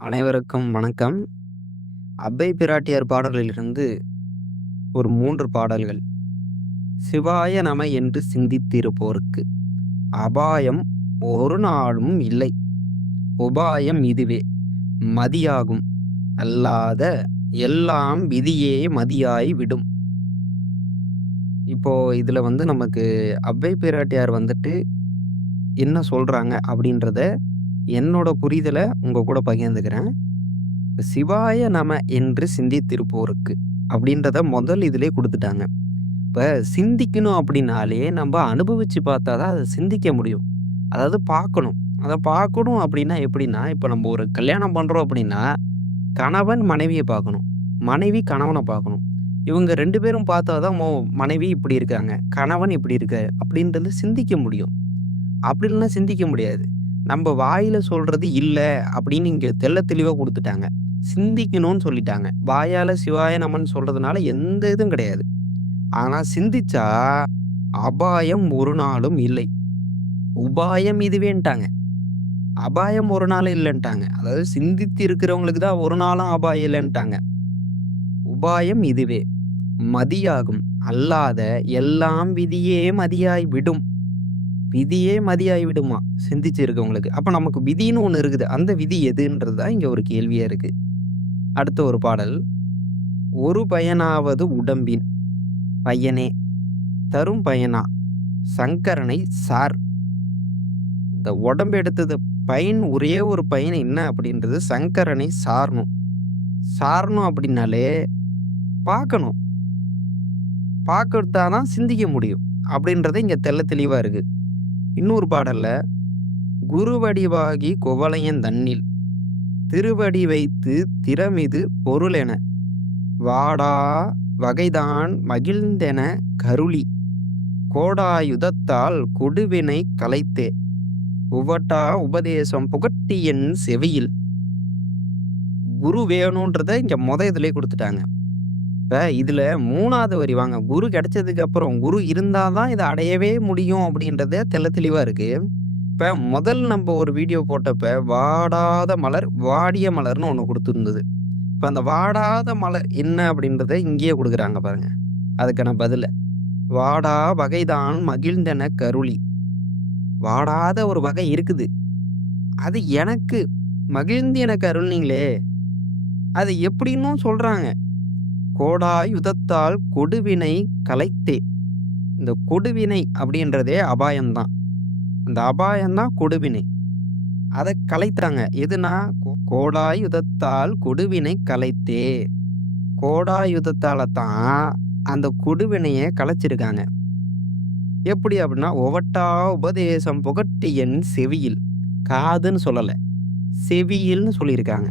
அனைவருக்கும் வணக்கம். அபை பிராட்டியார் பாடல்களிலிருந்து ஒரு மூன்று பாடல்கள். சிவாய நம என்று சிந்தித்திருப்போருக்கு அபாயம் ஒரு நாளும் இல்லை. உபாயம் இதுவே மதியாகும் அல்லாத எல்லாம் விதியே மதியாய் விடும். இப்போ இதில் வந்து நமக்கு அவ்வை பிராட்டியார் வந்துட்டு என்ன சொல்கிறாங்க அப்படின்றத என்னோட புரிதலை உங்கள் கூட பகிர்ந்துக்கிறேன். சிவாய நம என்று சிந்தித்திருப்போருக்கு அப்படின்றத முதல் இதிலே கொடுத்துட்டாங்க இப்போ சிந்திக்கணும் அப்படின்னாலே நம்ம அனுபவித்து பார்த்தா தான் அதை சிந்திக்க முடியும். அதாவது பார்க்கணும். அதை பார்க்கணும் அப்படின்னா எப்படின்னா, இப்போ நம்ம ஒரு கல்யாணம் பண்ணுறோம் அப்படின்னா, கணவன் மனைவியை பார்க்கணும். மனைவி கணவனை பார்க்கணும். இவங்க ரெண்டு பேரும் பார்த்தா தான் மோ மனைவி இப்படி இருக்காங்க. கணவன் இப்படி இருக்காரு அப்படின்றது சிந்திக்க முடியும். அப்படி இல்லைன்னா சிந்திக்க முடியாது. நம்ம வாயில சொல்றது இல்லை அப்படின்னு இங்க தெல்ல தெளிவாக கொடுத்துட்டாங்க சிந்திக்கணும்னு சொல்லிட்டாங்க. வாயால சிவாய நமன் சொல்றதுனால எந்த இதுவும் கிடையாது. ஆனா சிந்திச்சா அபாயம் ஒரு நாளும் இல்லை. உபாயம் இதுவேன்ட்டாங்க. அபாயம் ஒரு நாளும் இல்லைன்ட்டாங்க அதாவது சிந்தித்து இருக்கிறவங்களுக்கு தான் ஒரு நாளும் அபாயம் இல்லைன்ட்டாங்க உபாயம் இதுவே மதியாகும் அல்லாத எல்லாம் விதியே மதியாய் விடும். விதியே மதியாகிவிடுமா சிந்திச்சு இருக்கவங்களுக்கு. அப்போ நமக்கு விதின்னு ஒன்று இருக்குது. அந்த விதி எதுன்றது தான் இங்கே ஒரு கேள்வியாக இருக்குது அடுத்த ஒரு பாடல். ஒரு பயனாவது உடம்பின் பையனே தரும் பயனா சங்கரனை சார். இந்த உடம்பு எடுத்தது பயன் ஒரே ஒரு பயன் என்ன அப்படின்றது சங்கரனை சாரணும். சாரணும் அப்படின்னாலே பார்க்கணும். பார்க்கறதா தான் சிந்திக்க முடியும். அப்படின்றது இங்கே தெல்ல தெளிவாக இருக்குது இன்னொரு பாடல்ல குருவடிவாகி குவளையன் தன்னில் திருவடி வைத்து திறமிது பொருளென வாடா வகைதான் மகிழ்ந்தென கருளி கோடாயுதத்தால் கொடுவினை கலைத்தே உவட்டா உபதேசம் புகட்டியன் செவியில். குரு வேணுன்றத இங்கே முத இதுலேயே கொடுத்துட்டாங்க இப்போ இதில் மூணாவது வரி வாங்க. குரு கிடைச்சதுக்கு அப்புறம் குரு இருந்தால் தான் இதை அடையவே முடியும் அப்படின்றத தெள்ள தெளிவாக இருக்குது இப்போ முதல் நம்ம ஒரு வீடியோ போட்டப்ப வாடாத மலர், வாடிய மலர்னு ஒன்று கொடுத்துருந்தது இப்போ அந்த வாடாத மலர் என்ன அப்படின்றத இங்கேயே கொடுக்குறாங்க பாருங்கள் அதுக்கான பதில. வாடா வகைதான் மகிழ்ந்தென கருளி. வாடாத ஒரு வகை இருக்குது. அது எனக்கு மகிழ்ந்து எனக்கு அருள்னீங்களே. அது எப்படின்னும் சொல்கிறாங்க கோடாயுதத்தால் கொடுவினை கலைத்தே. இந்த கொடுவினை அப்படின்றதே அபாயம் தான். அந்த அபாயம் தான் கொடுவினை. அதை கலைத்தாங்க. எதுனா கோடாயுதத்தால் கொடுவினை கலைத்தே. கோடாயுதத்தால் தான் அந்த கொடுவினையை கலைச்சிருக்காங்க. எப்படி அப்படின்னா ஒவட்டா உபதேசம் புகட்டியன் செவியில். காதுன்னு சொல்லலை செவியில்னு சொல்லியிருக்காங்க.